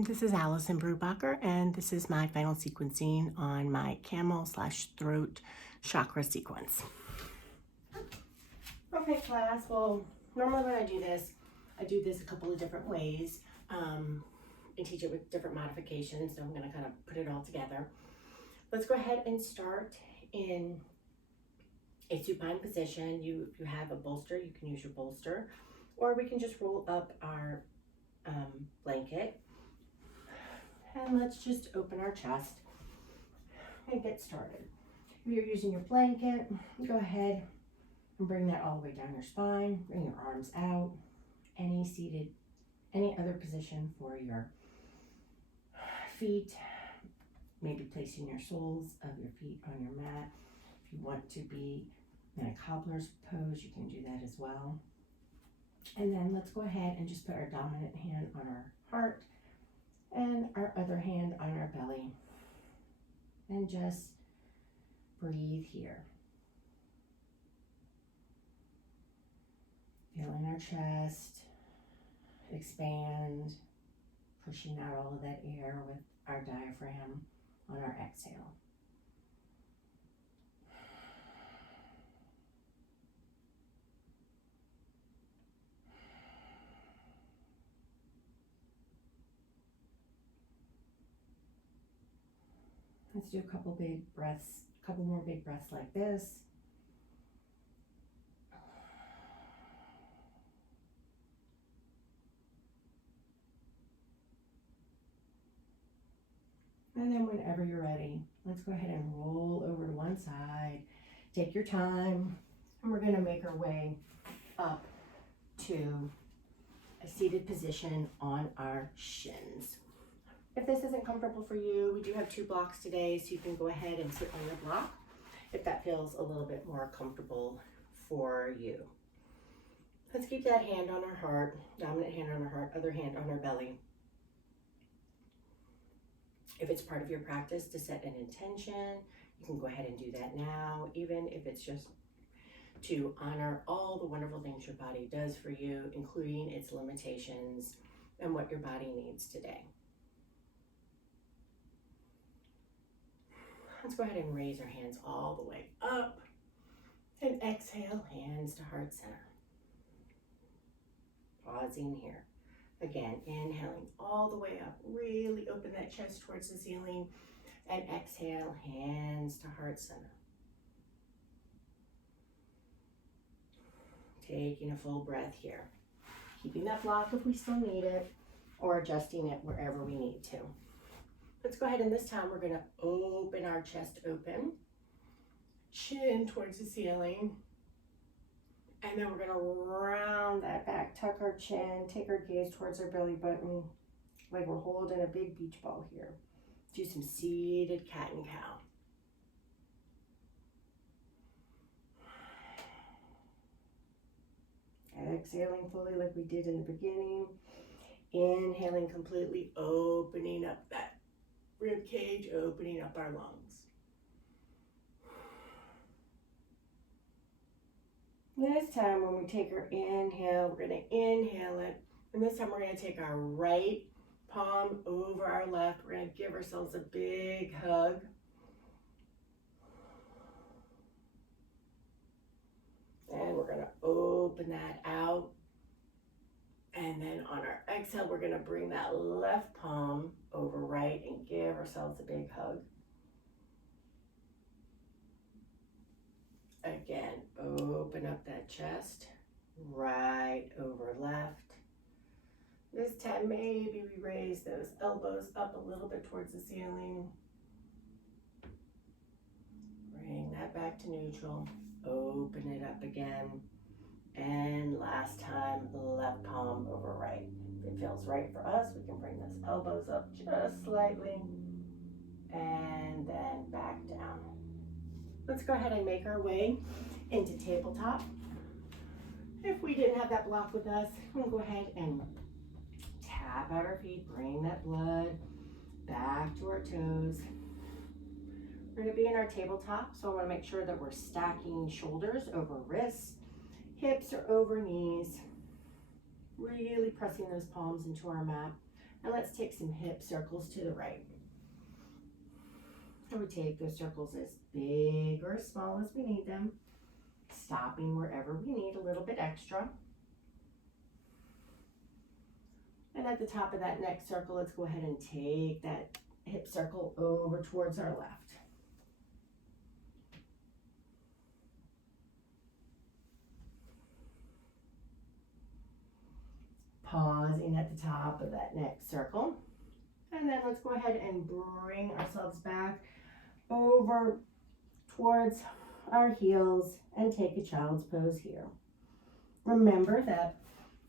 This is Allison Brubacher, and this is my final sequencing on my camel / throat chakra sequence. Okay, class. Well, normally when I do this a couple of different ways and teach it with different modifications. So I'm going to kind of put it all together. Let's go ahead and start in a supine position. If you have a bolster, you can use your bolster, or we can just roll up our blanket. And let's just open our chest and get started. If you're using your blanket, go ahead and bring that all the way down your spine. Bring your arms out. Any other position for your feet. Maybe placing your soles of your feet on your mat. If you want to be in a cobbler's pose, you can do that as well. And then let's go ahead and just put our dominant hand on our heart and our other hand on our belly, and just breathe here. Feeling our chest expand, pushing out all of that air with our diaphragm on our exhale. Let's do a couple more big breaths like this. And then whenever you're ready, let's go ahead and roll over to one side. Take your time, and we're going to make our way up to a seated position on our shins. If this isn't comfortable for you, we do have 2 blocks today, so you can go ahead and sit on your block if that feels a little bit more comfortable for you. Let's keep that hand on our heart, dominant hand on our heart, other hand on our belly. If it's part of your practice to set an intention, you can go ahead and do that now, even if it's just to honor all the wonderful things your body does for you, including its limitations and what your body needs today. Let's go ahead and raise our hands all the way up and exhale, hands to heart center. Pausing here. Again, inhaling all the way up, really open that chest towards the ceiling, and exhale, hands to heart center. Taking a full breath here. Keeping that block if we still need it, or adjusting it wherever we need to. Let's go ahead, and this time we're going to open our chest open, chin towards the ceiling, and then we're going to round that back, tuck our chin, take our gaze towards our belly button, like we're holding a big beach ball here. Do some seated cat and cow. Exhaling fully like we did in the beginning. Inhaling completely, opening up that rib cage, opening up our lungs. This time when we take our inhale, we're going to inhale it. And this time we're going to take our right palm over our left. We're going to give ourselves a big hug. And we're going to open that out. And then on our exhale, we're going to bring that left palm over right and give ourselves a big hug. Again, open up that chest, right over left. This time, maybe we raise those elbows up a little bit towards the ceiling. Bring that back to neutral. Open it up again. And last time, left palm over right. If it feels right for us, we can bring those elbows up just slightly. And then back down. Let's go ahead and make our way into tabletop. If we didn't have that block with us, we'll go ahead and tap out our feet, bring that blood back to our toes. We're going to be in our tabletop, so I want to make sure that we're stacking shoulders over wrists, hips are over knees, really pressing those palms into our mat. And let's take some hip circles to the right. And we take those circles as big or as small as we need them, stopping wherever we need a little bit extra. And at the top of that next circle, let's go ahead and take that hip circle over towards our left. Pausing at the top of that next circle. And then let's go ahead and bring ourselves back over towards our heels and take a child's pose here. Remember that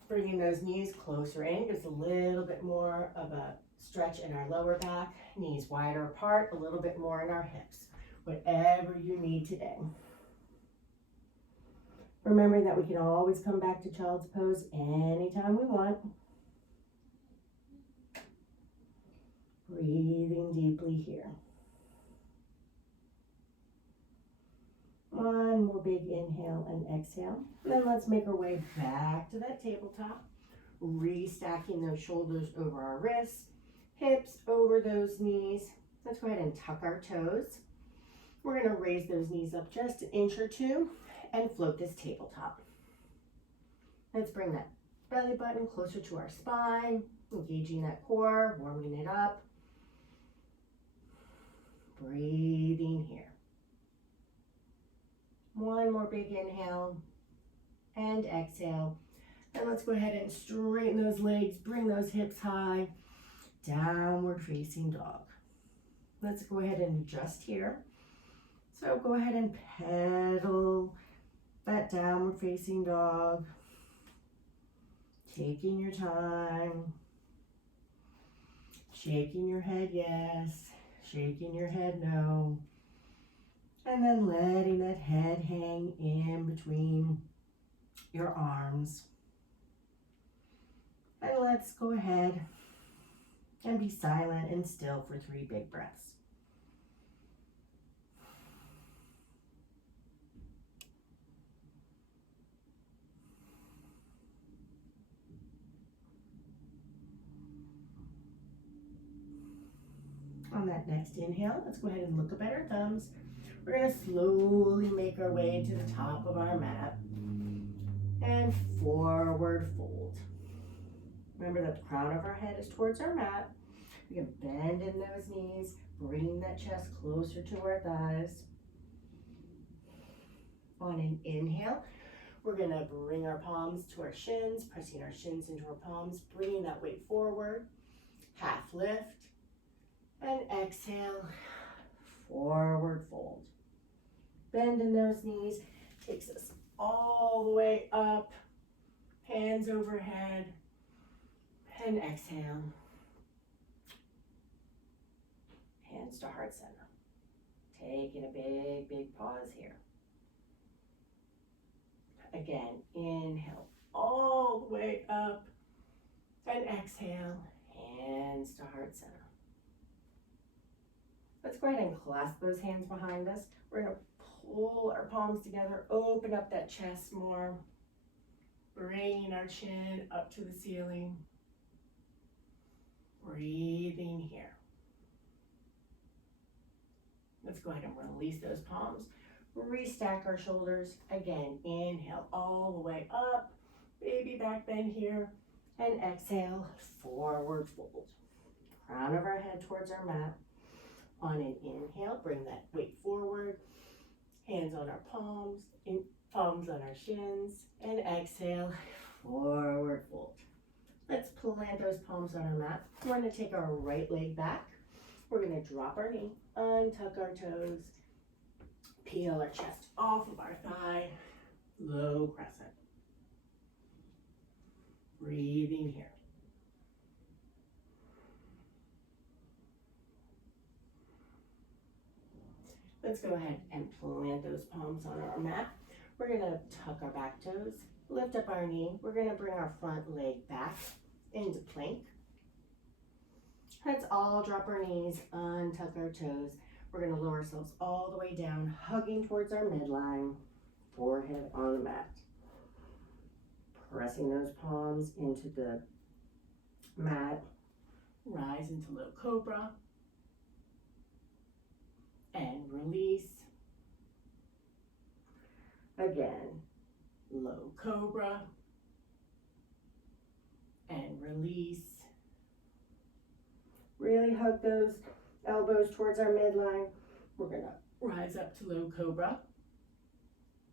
bringing those knees closer in gives a little bit more of a stretch in our lower back, knees wider apart, a little bit more in our hips, whatever you need today. Remember that we can always come back to child's pose anytime we want. Breathing deeply here. One more big inhale and exhale. And then let's make our way back to that tabletop. Restacking those shoulders over our wrists, hips over those knees. Let's go ahead and tuck our toes. We're going to raise those knees up just an inch or two and float this tabletop. Let's bring that belly button closer to our spine, engaging that core, warming it up. Breathing here. One more big inhale and exhale. And let's go ahead and straighten those legs, bring those hips high, downward facing dog. Let's go ahead and adjust here. So go ahead and pedal that downward facing dog, taking your time, shaking your head yes, shaking your head no, and then letting that head hang in between your arms. And let's go ahead and be silent and still for 3 big breaths. On that next inhale, let's go ahead and look up at our thumbs. We're going to slowly make our way to the top of our mat and forward fold. Remember that the crown of our head is towards our mat. We can bend in those knees, bring that chest closer to our thighs. On an inhale, we're going to bring our palms to our shins, pressing our shins into our palms, bringing that weight forward, half lift. And exhale, forward fold. Bend in those knees, takes us all the way up, hands overhead, and exhale. Hands to heart center. Taking a big, big pause here. Again, inhale all the way up, and exhale, hands to heart center. Let's go ahead and clasp those hands behind us. We're going to pull our palms together, open up that chest more, bringing our chin up to the ceiling. Breathing here. Let's go ahead and release those palms. Restack our shoulders. Again, inhale all the way up, baby back bend here, and exhale, forward fold. Crown of our head towards our mat. On an inhale, bring that weight forward, hands on our palms, palms on our shins, and exhale, forward fold. Let's plant those palms on our mat. We're going to take our right leg back. We're going to drop our knee, untuck our toes, peel our chest off of our thigh, low crescent. Breathing here. Let's go ahead and plant those palms on our mat. We're going to tuck our back toes, lift up our knee. We're going to bring our front leg back into plank. Let's all drop our knees, untuck our toes. We're going to lower ourselves all the way down, hugging towards our midline, forehead on the mat. Pressing those palms into the mat, Rise into low cobra. And release. Again, low cobra. And release. Really hug those elbows towards our midline. We're going to rise up to low cobra.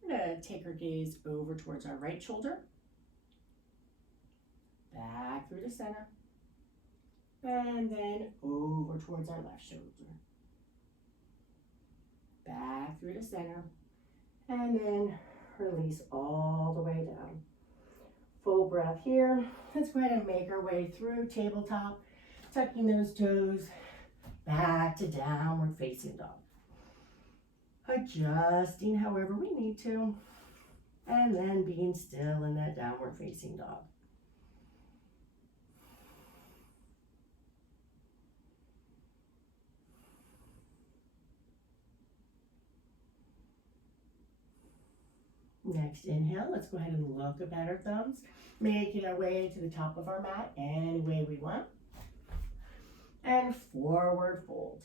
We're going to take our gaze over towards our right shoulder. Back through the center. And then over towards our left shoulder. Back through the center. And then release all the way down. Full breath here. Let's go ahead and make our way through tabletop. Tucking those toes back to downward facing dog. Adjusting however we need to. And then being still in that downward facing dog. Next inhale, let's go ahead and look up at our thumbs, making our way to the top of our mat any way we want. And forward fold.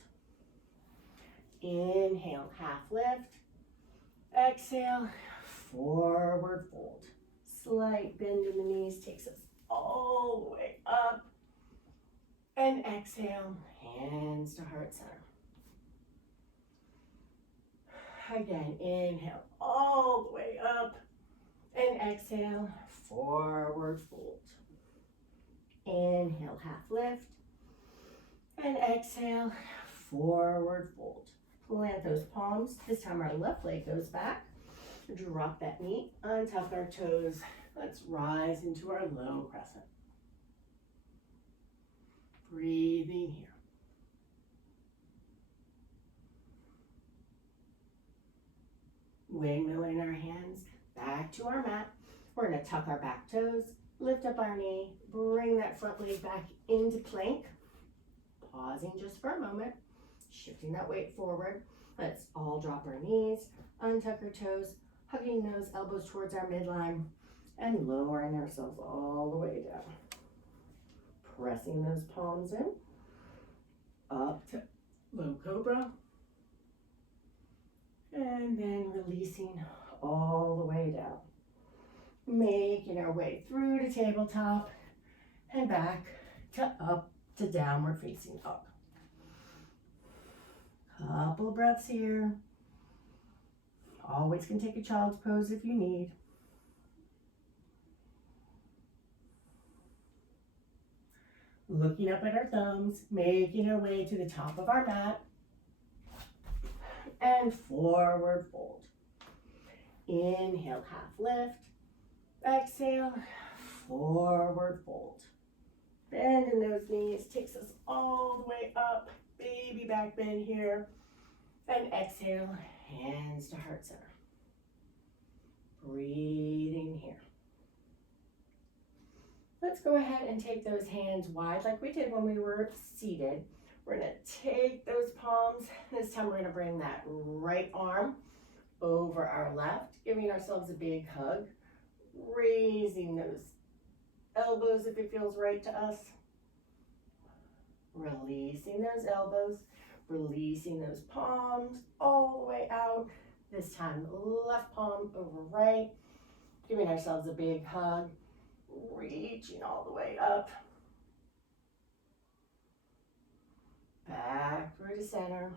Inhale, half lift. Exhale, forward fold. Slight bend in the knees takes us all the way up. And exhale, hands to heart center. Again, inhale all the way up. And exhale, forward fold. Inhale, half lift. And exhale, forward fold. Plant those palms. This time our left leg goes back. Drop that knee, untuck our toes. Let's rise into our low crescent. Breathing here. Windmilling our hands back to our mat. We're going to tuck our back toes, lift up our knee, bring that front leg back into plank. Pausing just for a moment, shifting that weight forward. Let's all drop our knees, untuck our toes, hugging those elbows towards our midline, and lowering ourselves all the way down. Pressing those palms in, up to low cobra, and then releasing all the way down. Making our way through to tabletop and back to up to downward facing dog. Couple breaths here. Always can take a child's pose if you need. Looking up at our thumbs, making our way to the top of our mat. And forward fold. Inhale, half lift. Exhale, forward fold. Bend in those knees, takes us all the way up. Baby back bend here. And exhale, hands to heart center. Breathing here. Let's go ahead and take those hands wide like we did when we were seated. We're going to take those palms. This time we're going to bring that right arm over our left, giving ourselves a big hug. Raising those elbows if it feels right to us. Releasing those elbows. Releasing those palms all the way out. This time left palm over right. Giving ourselves a big hug. Reaching all the way up. Back through the center.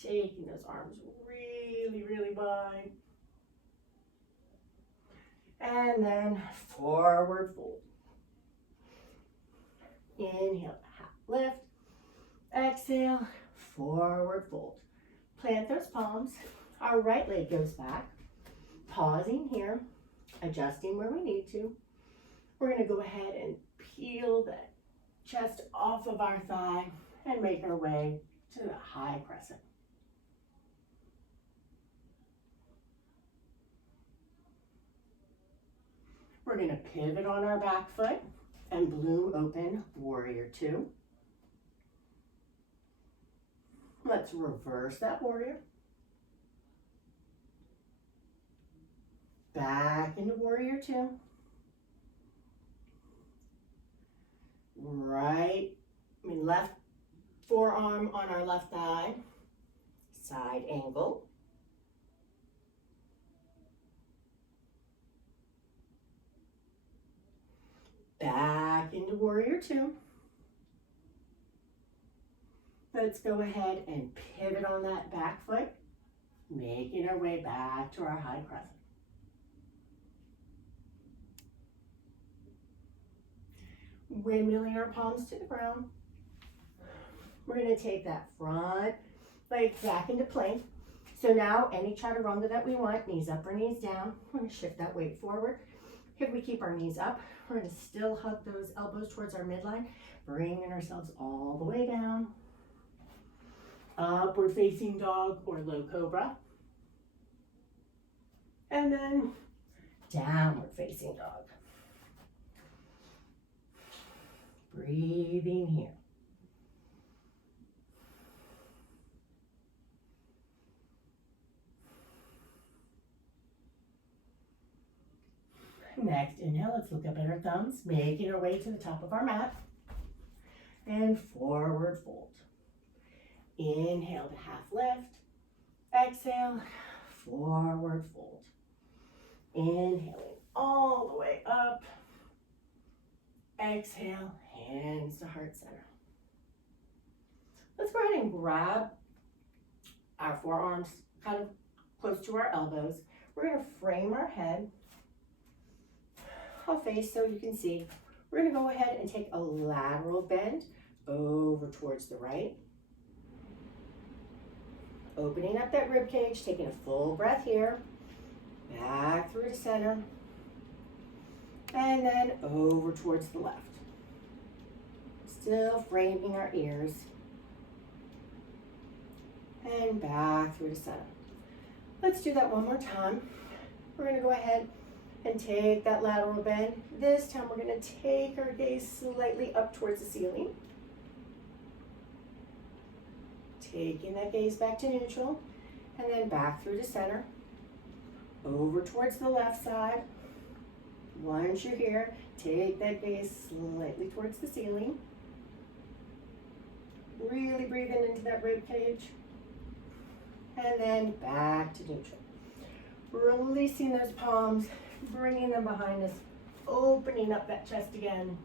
Taking those arms really, really wide. And then forward fold. Inhale, half lift. Exhale, forward fold. Plant those palms. Our right leg goes back. Pausing here, adjusting where we need to. We're going to go ahead and peel that chest off of our thigh and make our way to the high crescent. We're going to pivot on our back foot and bloom open warrior two. Let's reverse that warrior. Back into warrior two. Right left forearm on our left thigh, side angle. Back into warrior two. Let's go ahead and pivot on that back foot, making our way back to our high crescent. Windmilling our palms to the ground. We're going to take that front leg back into plank. So now any chaturanga that we want, knees up or knees down, we're going to shift that weight forward. If we keep our knees up, we're going to still hug those elbows towards our midline, bringing ourselves all the way down. Upward facing dog or low cobra. And then downward facing dog. Breathing here. Next inhale, let's look up at our thumbs, making our way to the top of our mat. And forward fold. Inhale to half lift. Exhale, forward fold. Inhaling all the way up. Exhale, hands to heart center. Let's go ahead and grab our forearms kind of close to our elbows. We're going to frame our head. I'll face so you can see. We're going to go ahead and take a lateral bend over towards the right. Opening up that rib cage, taking a full breath here. Back through to center. And then over towards the left. Still framing our ears. And back through to center. Let's do that one more time. We're going to go ahead and take that lateral bend. This time we're going to take our gaze slightly up towards the ceiling. Taking that gaze back to neutral, and then back through to center. Over towards the left side. Once you're here, take that gaze slightly towards the ceiling. Really breathing into that rib cage. And then back to neutral. Releasing those palms, bringing them behind us, opening up that chest again.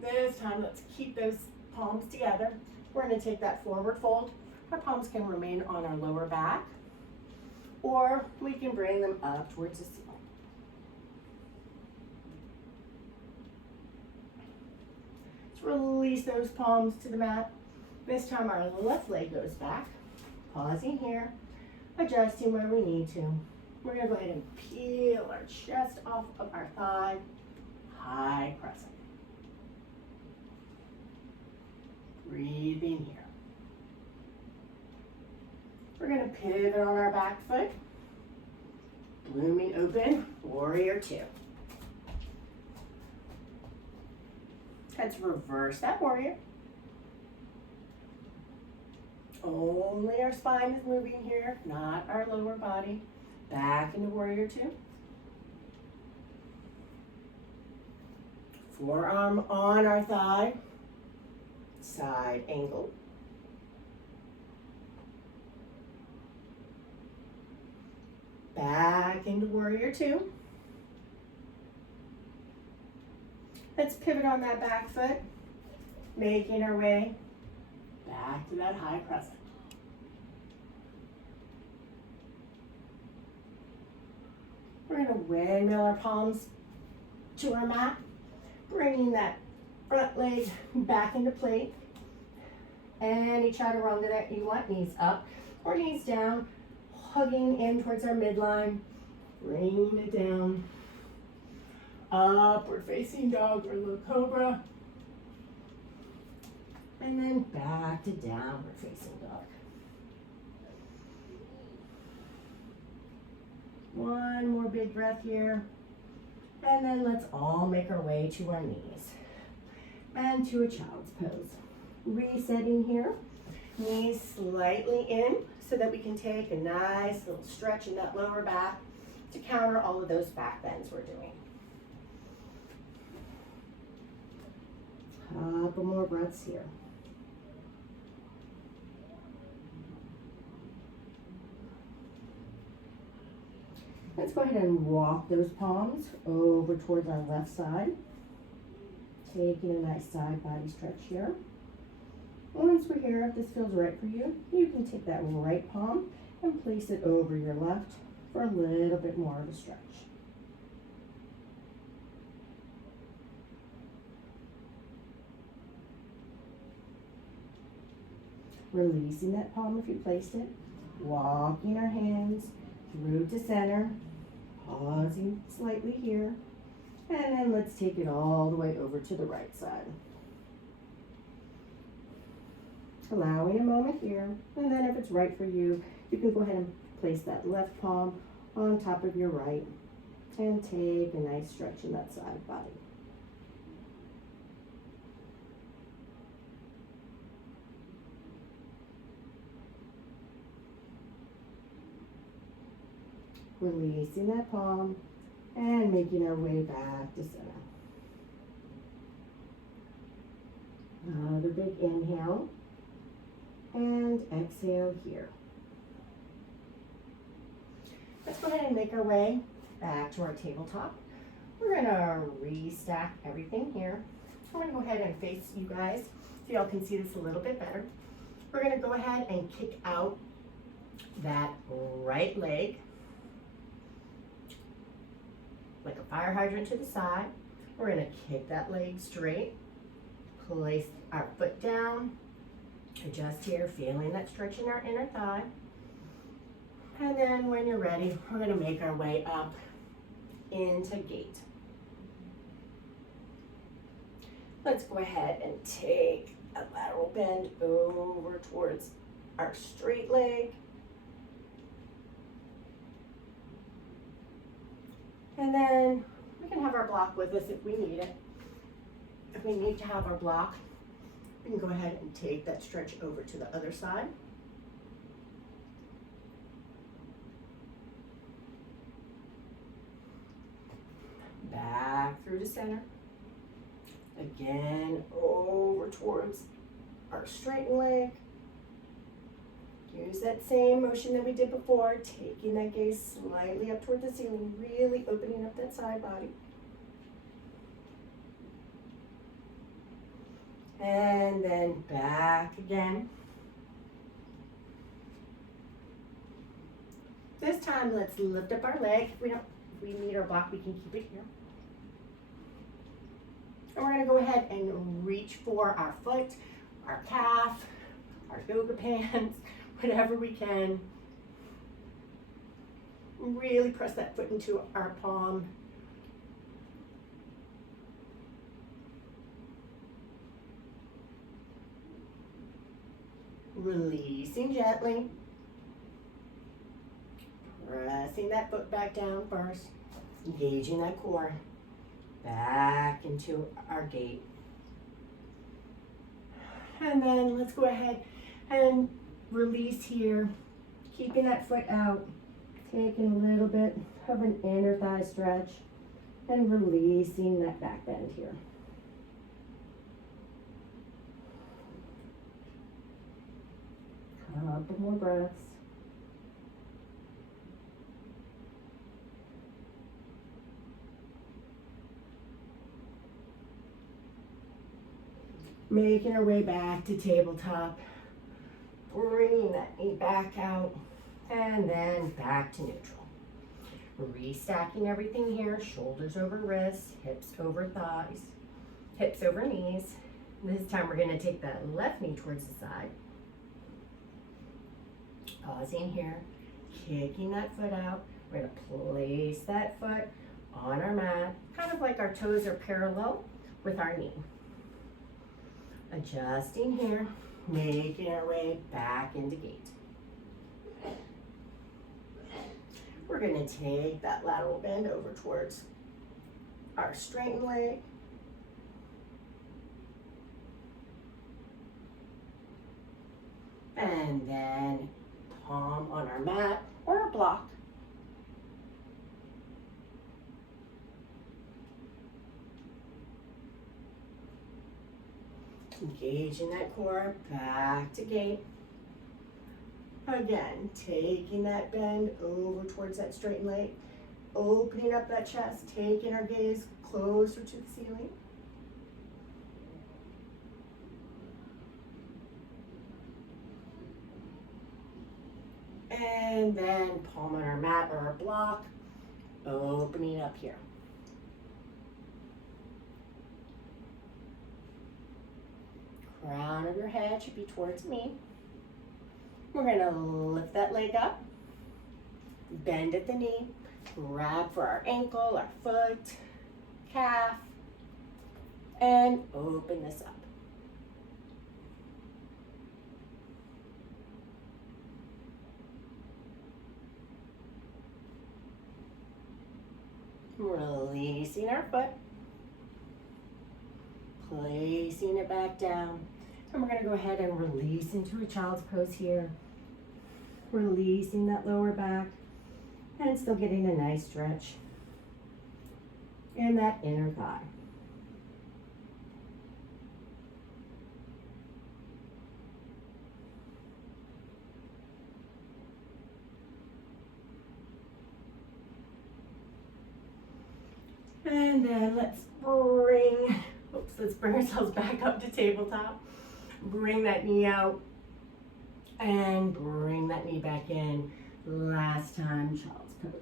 This time, let's keep those palms together. We're going to take that forward fold. Our palms can remain on our lower back, or we can bring them up towards the ceiling. Let's release those palms to the mat. This time our left leg goes back. Pausing here, adjusting where we need to. We're going to go ahead and peel our chest off of our thigh. High crescent. Breathing here. We're going to pivot on our back foot. Blooming open, warrior two. Let's reverse that warrior. Only our spine is moving here, not our lower body. Back into warrior two. Forearm on our thigh. Side angle. Back into warrior two. Let's pivot on that back foot, making our way back to that high crescent. We're going to windmill our palms to our mat, bringing that front leg back into plate. Any chaturanga that you want, knees up or knees down, hugging in towards our midline, bringing it down. Upward facing dog or low cobra. And then back to downward facing dog. One more big breath here. And then let's all make our way to our knees. And to a child's pose. Resetting here. Knees slightly in so that we can take a nice little stretch in that lower back to counter all of those back bends we're doing. Couple more breaths here. Let's go ahead and walk those palms over towards our left side. Taking a nice side body stretch here. Once we're here, if this feels right for you, you can take that right palm and place it over your left for a little bit more of a stretch. Releasing that palm if you placed it. Walking our hands through to center. Pausing slightly here. And then let's take it all the way over to the right side. Allowing a moment here. And then if it's right for you, you can go ahead and place that left palm on top of your right. And take a nice stretch in that side body. Releasing that palm and making our way back to center. Another big inhale and exhale here. Let's go ahead and make our way back to our tabletop. We're gonna restack everything here. I'm gonna go ahead and face you guys so y'all can see this a little bit better. We're gonna go ahead and kick out that right leg like a fire hydrant to the side. We're gonna kick that leg straight, place our foot down, adjust here, feeling that stretch in our inner thigh. And then when you're ready, we're gonna make our way up into gate. Let's go ahead and take a lateral bend over towards our straight leg. And then we can have our block with us if we need it. If we need to have our block, we can go ahead and take that stretch over to the other side. Back through to center. Again, over towards our straightened leg. Use that same motion that we did before, taking that gaze slightly up toward the ceiling, really opening up that side body. And then back again. This time, let's lift up our leg. If we need our block, we can keep it here. And we're gonna go ahead and reach for our foot, our calf, our yoga pants, whatever we can. Really press that foot into our palm. Releasing gently. Pressing that foot back down first. Engaging that core. Back into our gate. And then let's go ahead and release here, keeping that foot out, taking a little bit of an inner thigh stretch, and releasing that back bend here. Couple more breaths. Making our way back to tabletop. Bringing that knee back out and then back to neutral. Restacking everything here, shoulders over wrists, hips over thighs, hips over knees. This time we're gonna take that left knee towards the side. Pausing here, kicking that foot out. We're gonna place that foot on our mat, kind of like our toes are parallel with our knee. Adjusting here. Making our way back into gate. We're going to take that lateral bend over towards our straightened leg. And then palm on our mat or our block. Engaging that core, back to gate. Again, taking that bend over towards that straightened leg, opening up that chest, taking our gaze closer to the ceiling. And then palm on our mat or our block, opening up here. Crown of your head should be towards me. We're going to lift that leg up, bend at the knee, grab for our ankle, our foot, calf, and open this up. Releasing our foot, placing it back down, and we're going to go ahead and release into a child's pose here. Releasing that lower back and still getting a nice stretch in that inner thigh. And then let's bring ourselves back up to tabletop. Bring that knee out and bring that knee back in. Last time, child's pose.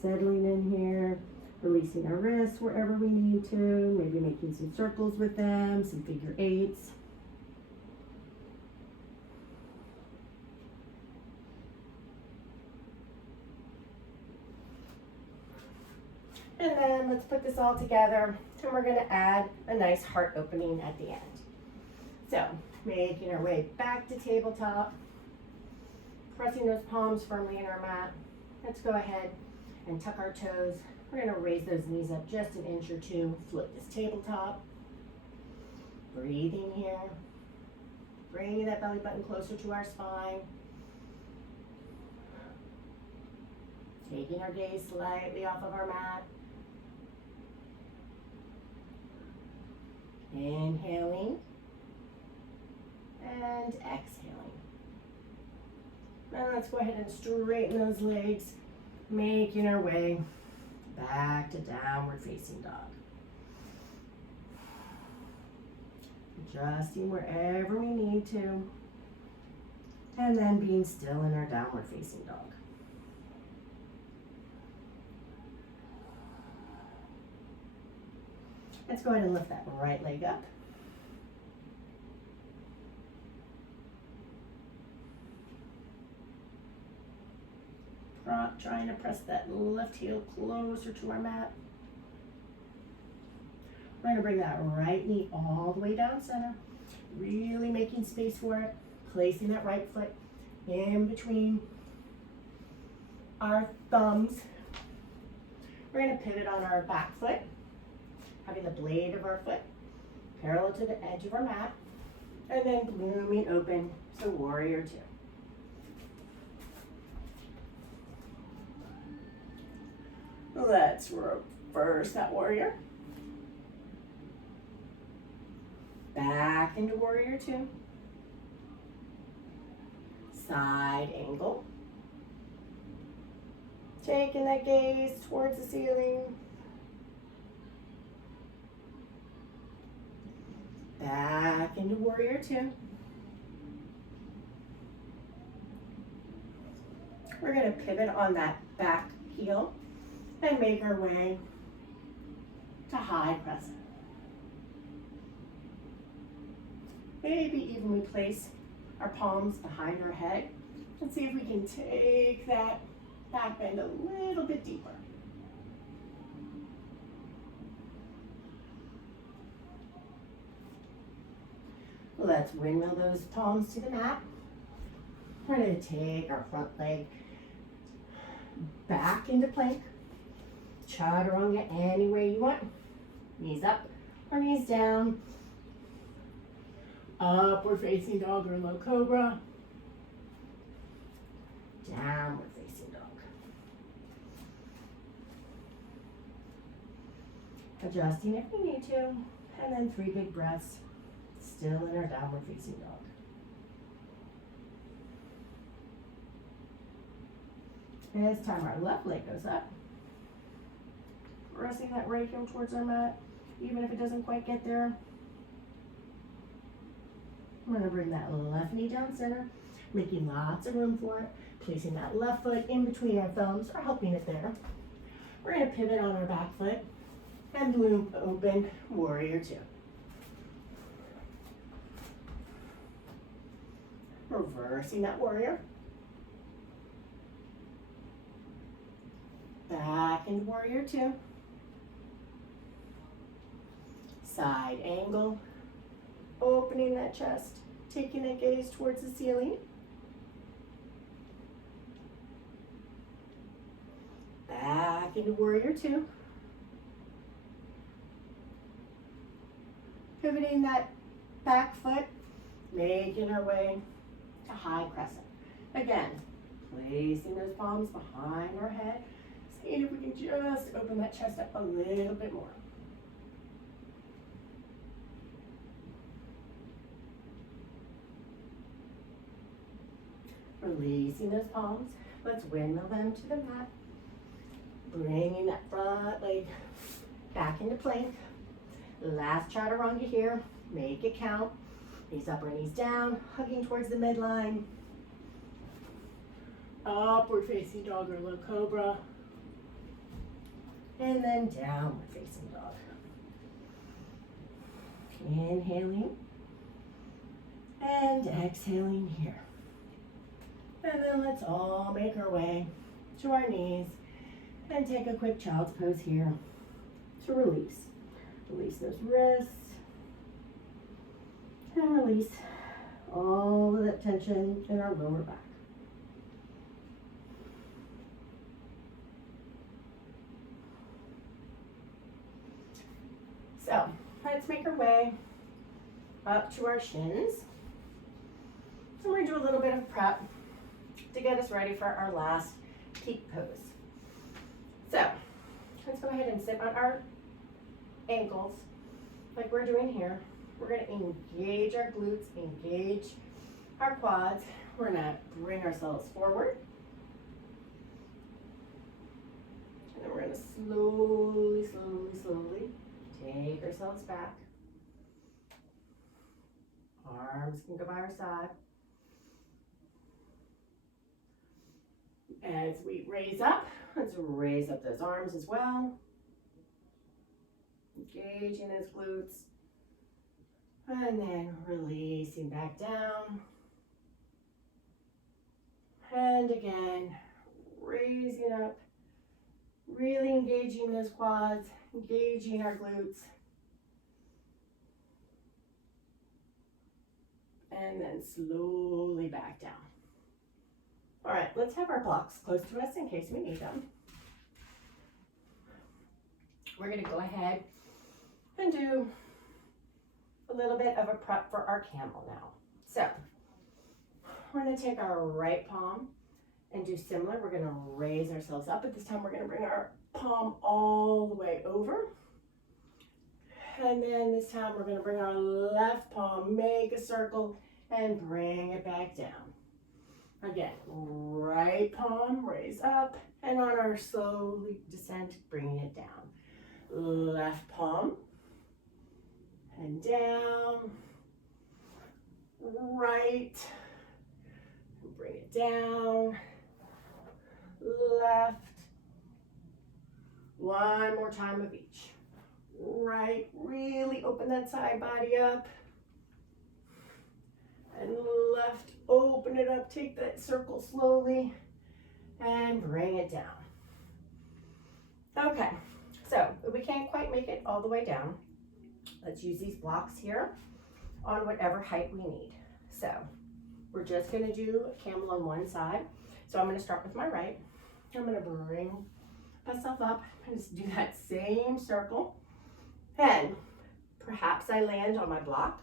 Settling in here, releasing our wrists wherever we need to, maybe making some circles with them, some figure eights. And then let's put this all together, and we're going to add a nice heart opening at the end. So, making our way back to tabletop, pressing those palms firmly in our mat. Let's go ahead and tuck our toes. We're going to raise those knees up just an inch or two, float this tabletop. Breathing here, bringing that belly button closer to our spine. Taking our gaze slightly off of our mat. Inhaling and exhaling. Now let's go ahead and straighten those legs, making our way back to downward facing dog. Adjusting wherever we need to, and then being still in our downward facing dog. Let's go ahead and lift that right leg up. Trying to press that left heel closer to our mat. We're going to bring that right knee all the way down center, really making space for it, placing that right foot in between our thumbs. We're going to pivot on our back foot, having the blade of our foot parallel to the edge of our mat, and then blooming open, so warrior two. Let's reverse that warrior. Back into warrior two. Side angle. Taking that gaze towards the ceiling. Back into warrior two. We're going to pivot on that back heel and make our way to high crescent. Maybe even we place our palms behind our head and see if we can take that back bend a little bit deeper. Let's windmill those palms to the mat. We're going to take our front leg back into plank. Chaturanga any way you want. Knees up or knees down. Upward facing dog or low cobra. Downward facing dog. Adjusting if we need to. And then 3 big breaths, still in our downward facing dog. And this time our left leg goes up. Resting that right heel towards our mat, even if it doesn't quite get there. I'm going to bring that left knee down center, making lots of room for it, placing that left foot in between our thumbs or helping it there. We're going to pivot on our back foot and loop open warrior 2. Reversing that warrior. Back into warrior 2. Side angle. Opening that chest. Taking that gaze towards the ceiling. Back into warrior 2. Pivoting that back foot. Making our way to high crescent. Again, placing those palms behind our head. Seeing if we can just open that chest up a little bit more. Releasing those palms. Let's windmill them to the mat. Bringing that front leg back into plank. Last chaturanga here. Make it count. Knees up or knees down. Hugging towards the midline. Upward facing dog or low cobra. And then downward facing dog. Inhaling. And exhaling here. And then let's all make our way to our knees and take a quick child's pose here to release. Release those wrists and release all of that tension in our lower back. So let's make our way up to our shins. So we're going to do a little bit of prep to get us ready for our last peak pose. So let's go ahead and sit on our ankles like we're doing here. We're going to engage our glutes, engage our quads. We're going to bring ourselves forward. And then we're going to slowly, slowly, slowly take ourselves back. Arms can go by our side. As we raise up, let's raise up those arms as well. Engaging those glutes. And then releasing back down. And again, raising up. Really engaging those quads, engaging our glutes. And then slowly back down. All right, let's have our blocks close to us in case we need them. We're going to go ahead and do a little bit of a prep for our camel now. So we're going to take our right palm and do similar. We're going to raise ourselves up. At this time, we're going to bring our palm all the way over. And then this time, we're going to bring our left palm, make a circle, and bring it back down. Again, right palm, raise up, and on our slowly descent, bringing it down. Left palm, and down, right, bring it down, left, one more time of each. Right, really open that side body up, and left, open it up, take that circle slowly, and bring it down. Okay, so if we can't quite make it all the way down, let's use these blocks here on whatever height we need. So we're just going to do a camel on one side. So I'm going to start with my right. I'm going to bring myself up and just do that same circle. And perhaps I land on my block.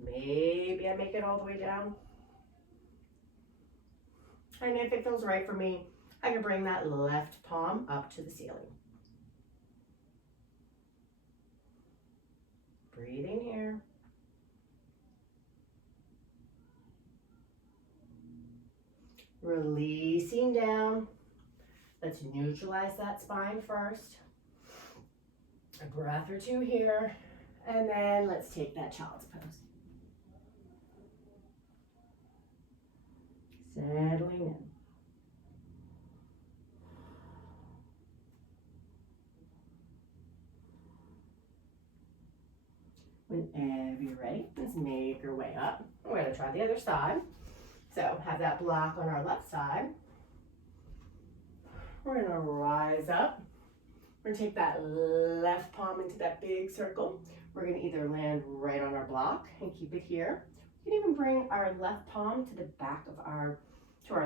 Maybe I make it all the way down. And if it feels right for me, I can bring that left palm up to the ceiling. Releasing down. Let's neutralize that spine first. A breath or two here. And then let's take that child's pose. Settling in. Whenever you're ready, let's make our way up. We're going to try the other side. So have that block on our left side. We're going to rise up. We're going to take that left palm into that big circle. We're going to either land right on our block and keep it here. We can even bring our left palm to the back of our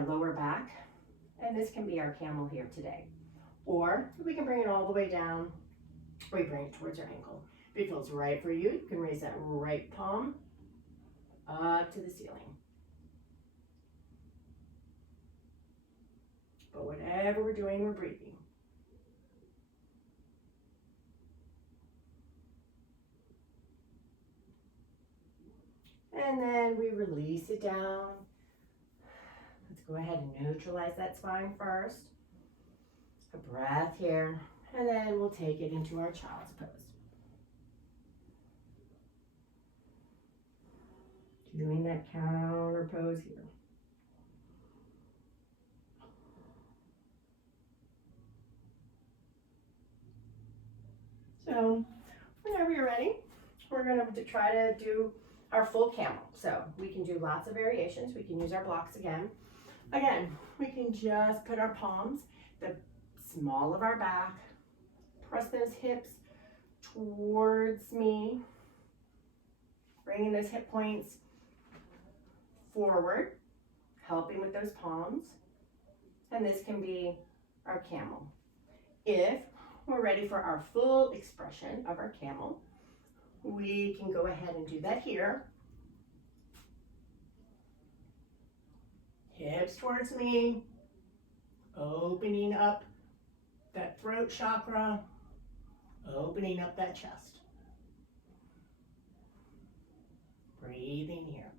lower back. And this can be our camel here today. Or we can bring it all the way down. We bring it towards our ankle. If it feels right for you, you can raise that right palm up to the ceiling. But whatever we're doing, we're breathing. And then we release it down. Let's go ahead and neutralize that spine first. A breath here, and then we'll take it into our child's pose. Doing that counter pose here. So whenever you're ready, we're going to try to do our full camel. So we can do lots of variations. We can use our blocks again. Again, we can just put our palms, the small of our back, press those hips towards me, bringing those hip points forward, helping with those palms. And this can be our camel. If we're ready for our full expression of our camel, we can go ahead and do that here. Hips towards me, opening up that throat chakra, opening up that chest. Breathing here.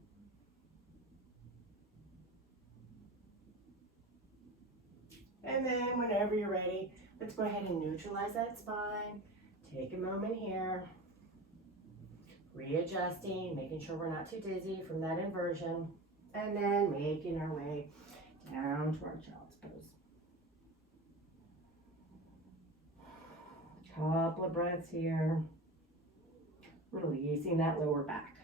And then whenever you're ready, let's go ahead and neutralize that spine. Take a moment here. Readjusting, making sure we're not too dizzy from that inversion. And then making our way down to our child's pose. Couple of breaths here. Releasing that lower back.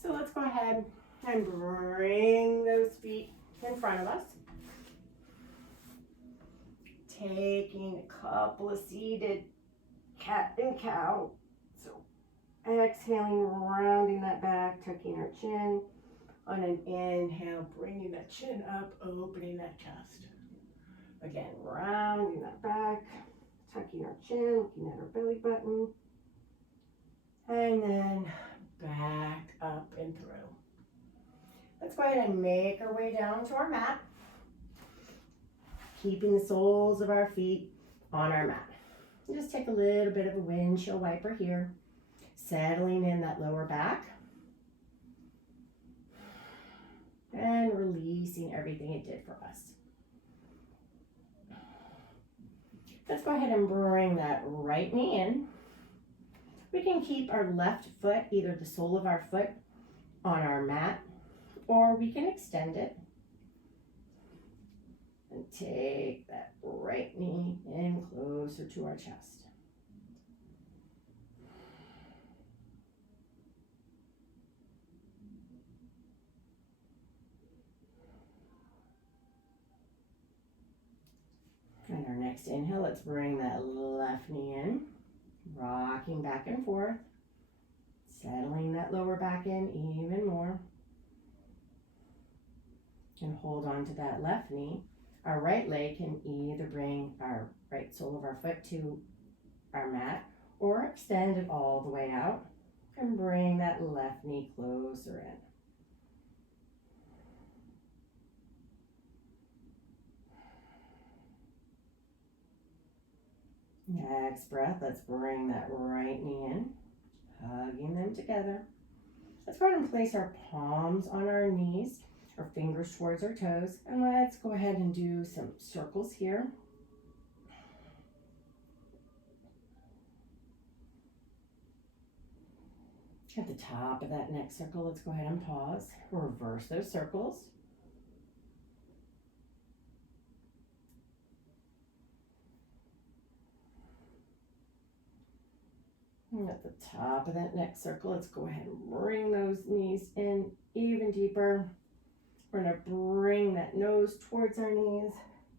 So let's go ahead and bring those feet in front of us. Taking a couple of seated cat and cow. So exhaling, rounding that back, tucking our chin. On an inhale, bringing that chin up, opening that chest. Again, rounding that back, tucking our chin, looking at our belly button. And then back up and through. Let's go ahead and make our way down to our mat. Keeping the soles of our feet on our mat. Just take a little bit of a windshield wiper here. Settling in that lower back. And releasing everything it did for us. Let's go ahead and bring that right knee in. We can keep our left foot, either the sole of our foot on our mat, or we can extend it. And take that right knee in closer to our chest. And our next inhale, let's bring that left knee in, rocking back and forth, settling that lower back in even more. And hold on to that left knee. Our right leg can either bring our right sole of our foot to our mat or extend it all the way out and bring that left knee closer in. Next breath, let's bring that right knee in, hugging them together. Let's go ahead and place our palms on our knees, our fingers towards our toes, and let's go ahead and do some circles here. At the top of that next circle, let's go ahead and pause. Reverse those circles. And at the top of that next circle, let's go ahead and bring those knees in even deeper. We're going to bring that nose towards our knees,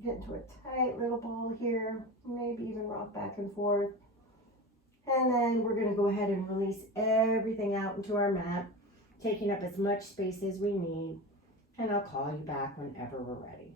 get into a tight little ball here, maybe even rock back and forth. And then we're going to go ahead and release everything out into our mat, taking up as much space as we need. And I'll call you back whenever we're ready.